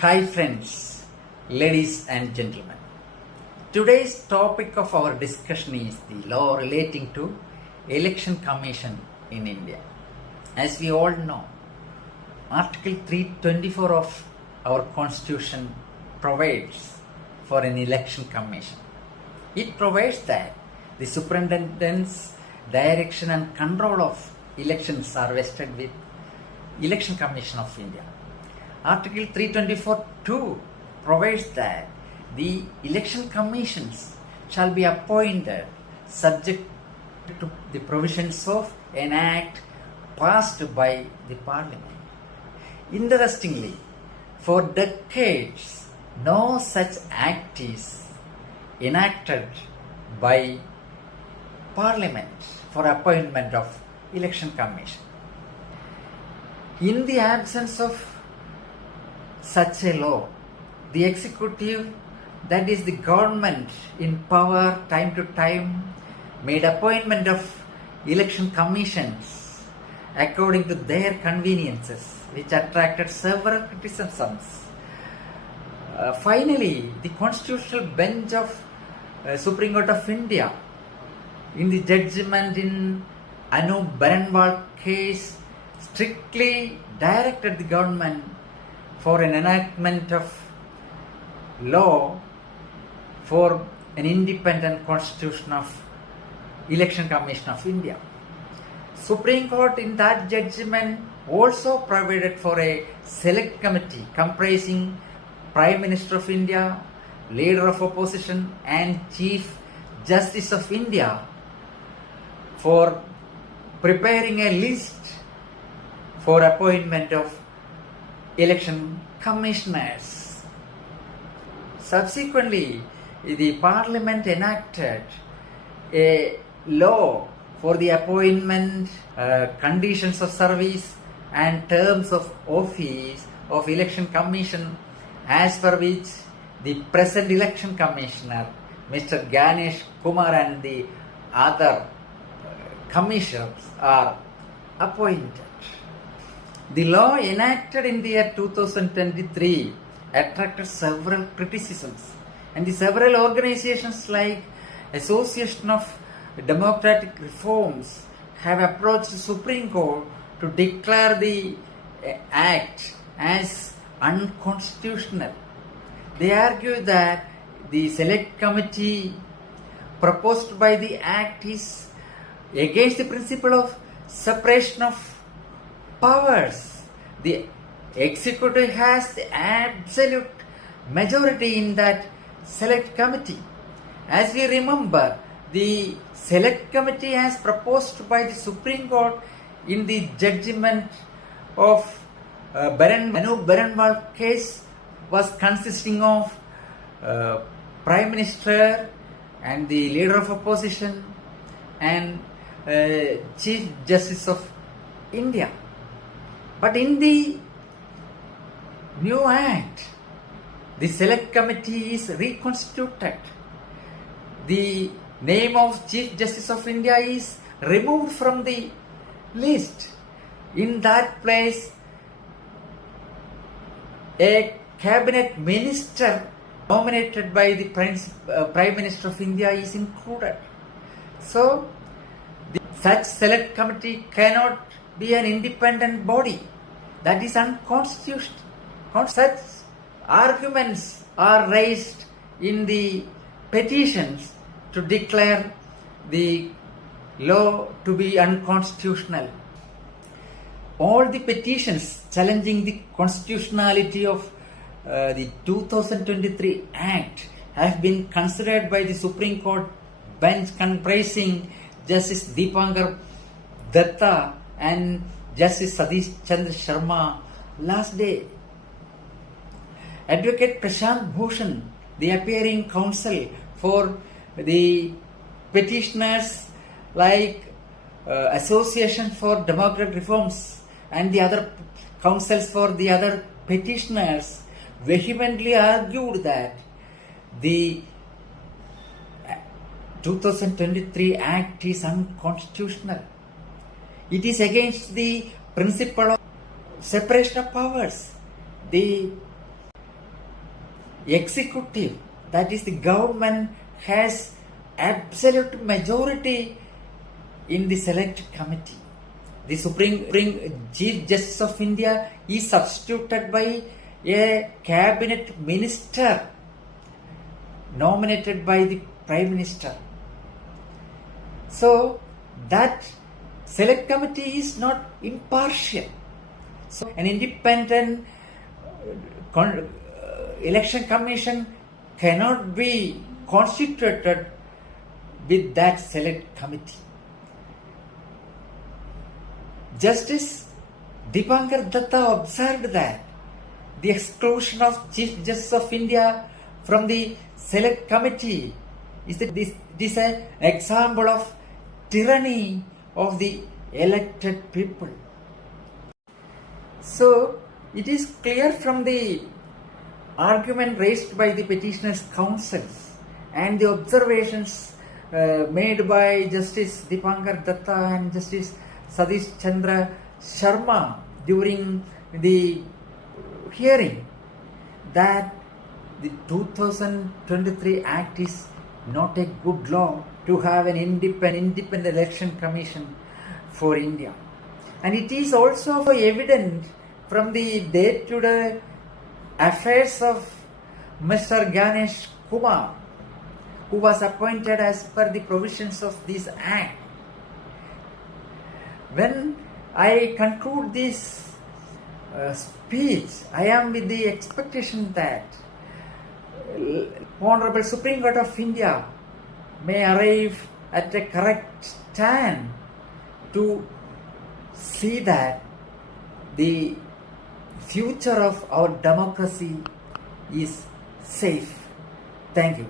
Hi friends, ladies and gentlemen. Today's topic of our discussion is the law relating to election commission in India. As we all know, Article 324 of our constitution provides for an election commission. It provides that the superintendent's direction and control of elections are vested with Election Commission of India. Article 324(2) provides that the election commissions shall be appointed subject to the provisions of an act passed by the Parliament. Interestingly, for decades, no such act is enacted by Parliament for appointment of election commission. In the absence of such a law, the executive, that is the government in power time to time, made appointment of election commissions according to their conveniences, which attracted several criticisms. Finally, the constitutional bench of Supreme Court of India, in the judgment in Perumbala case, strictly directed the government for an enactment of law for an independent constitution of Election Commission of India. Supreme Court in that judgment also provided for a select committee comprising Prime Minister of India, Leader of Opposition and Chief Justice of India for preparing a list for appointment of election commissioners. Subsequently, the Parliament enacted a law for the appointment, conditions of service and terms of office of election commission, as per which the present election commissioner, Mr. Ganesh Kumar, and the other commissioners are appointed. The law enacted in the year 2023 attracted several criticisms, and the several organizations like Association of Democratic Reforms have approached the Supreme Court to declare the act as unconstitutional. They argue that the select committee proposed by the act is against the principle of separation of powers. The executive has the absolute majority in that select committee. As we remember, the select committee as proposed by the Supreme Court in the judgment of Perumbala case was consisting of Prime Minister and the Leader of Opposition and Chief Justice of India. But in the new act, the select committee is reconstituted. The name of Chief Justice of India is removed from the list. In that place, a cabinet minister nominated by the Prime Minister of India is included. So, such select committee cannot be an independent body. That is unconstitutional. Such arguments are raised in the petitions to declare the law to be unconstitutional. All the petitions challenging the constitutionality of the 2023 Act have been considered by the Supreme Court bench comprising Justice Deepankar Datta and Justice Satish Chandra Sharma last day. Advocate Prashant Bhushan, the appearing counsel for the petitioners like Association for Democratic Reforms and the other counsels for the other petitioners, vehemently argued that the 2023 Act is unconstitutional. It is against the principle of separation of powers. The executive, that is the government, has absolute majority in the select committee. The Supreme Chief Justice of India is substituted by a cabinet minister nominated by the Prime Minister. So that select committee is not impartial. So an independent election commission cannot be constituted with that select committee. Justice Dipankar Datta observed that the exclusion of Chief Justice of India from the select committee is an example of tyranny of the elected people. So it is clear from the argument raised by the petitioners' counsels and the observations made by Justice Dipankar Datta and Justice Satish Chandra Sharma during the hearing that the 2023 Act is not a good law to have an independent election commission for India. And it is also evident from the day-to-day affairs of Mr. Ganesh Kumar, who was appointed as per the provisions of this Act. When I conclude this speech, I am with the expectation that Honorable Supreme Court of India may arrive at a correct stand to see that the future of our democracy is safe. Thank you.